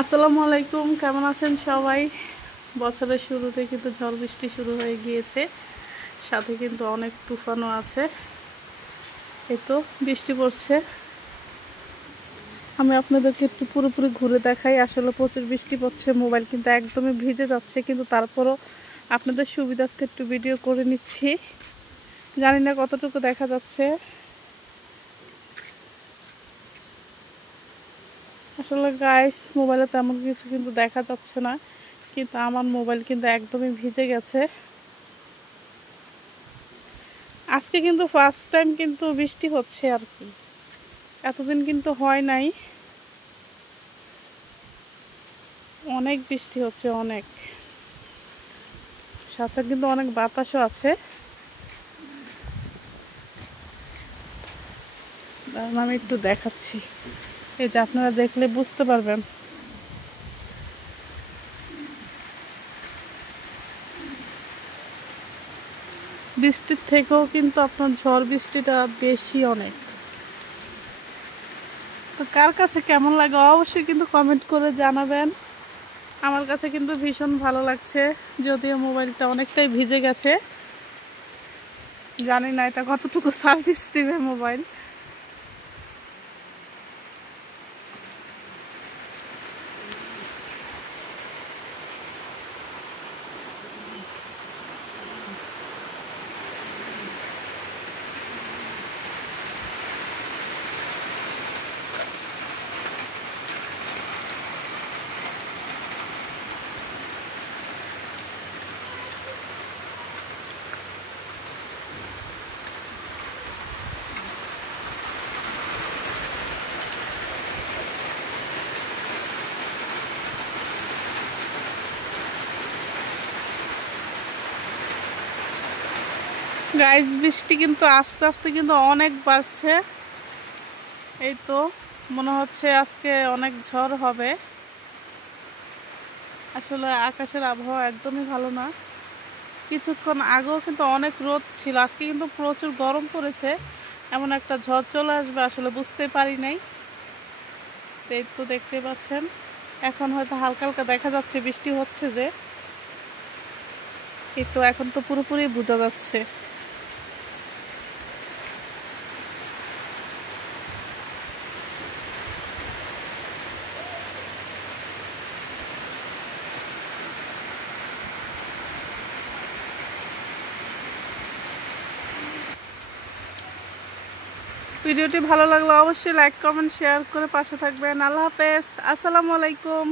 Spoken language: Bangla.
আসসালামু আলাইকুম, কেমন আছেন সবাই? বছরের শুরুতে কিন্তু ঝড় বৃষ্টি শুরু হয়ে গিয়েছে, সাথে কিন্তু অনেক তুফানও আছে। এই তো বৃষ্টি পড়ছে। আমি আপনাদেরকে একটু পুরোপুরি ঘুরে দেখাই। আসলে প্রচুর বৃষ্টি পড়ছে, মোবাইল কিন্তু একদমই ভিজে যাচ্ছে, কিন্তু তারপরও আপনাদের সুবিধার্থে একটু ভিডিও করে নিচ্ছি। জানি না কতটুকু দেখা যাচ্ছে। আসলে গাইস, মোবাইলে তেমন কিছু কিন্তু দেখা যাচ্ছে না, কিন্তু আমার মোবাইল কিন্তু একদমই ভিজে গেছে। আজকে কিন্তু ফার্স্ট টাইম কিন্তু বৃষ্টি হচ্ছে আর কি, এতদিন কিন্তু হয় নাই। অনেক বৃষ্টি হচ্ছে, অনেক, সাথে কিন্তু অনেক বাতাসও আছে। দাঁড়ান, আমি একটু দেখাচ্ছি, এই যে আপনারা দেখলে বুঝতে পারবেন। বৃষ্টির থেকেও কিন্তু আপনার ঝড় বৃষ্টিটা বেশি অনেক। তো কার কাছে কেমন লাগে অবশ্যই কিন্তু কমেন্ট করে জানাবেন। আমার কাছে কিন্তু ভীষণ ভালো লাগছে, যদিও মোবাইলটা অনেকটাই ভিজে গেছে। জানি না এটা কতটুকু সার্ভিস দিবে মোবাইল। গাইস, বৃষ্টি কিন্তু আস্তে আস্তে কিন্তু অনেক বাড়ছে। এই তো মনে হচ্ছে আজকে অনেক ঝড় হবে। আসলে আকাশের আবহাওয়া একদমই ভালো না। কিছুক্ষণ আগেও কিন্তু অনেক রোদ ছিল, আজকে কিন্তু প্রচুর গরম পড়েছে। এমন একটা ঝড় চলে আসবে আসলে বুঝতে পারি নাই। এই তো দেখতে পাচ্ছেন, এখন হয়তো হালকা হালকা দেখা যাচ্ছে বৃষ্টি হচ্ছে যে। এই তো এখন তো পুরোপুরি বোঝা যাচ্ছে। ভিডিওটি ভালো লাগলে অবশ্যই লাইক কমেন্ট শেয়ার করে পাশে থাকবেন। আল্লাহ হাফেজ, আসসালামু আলাইকুম।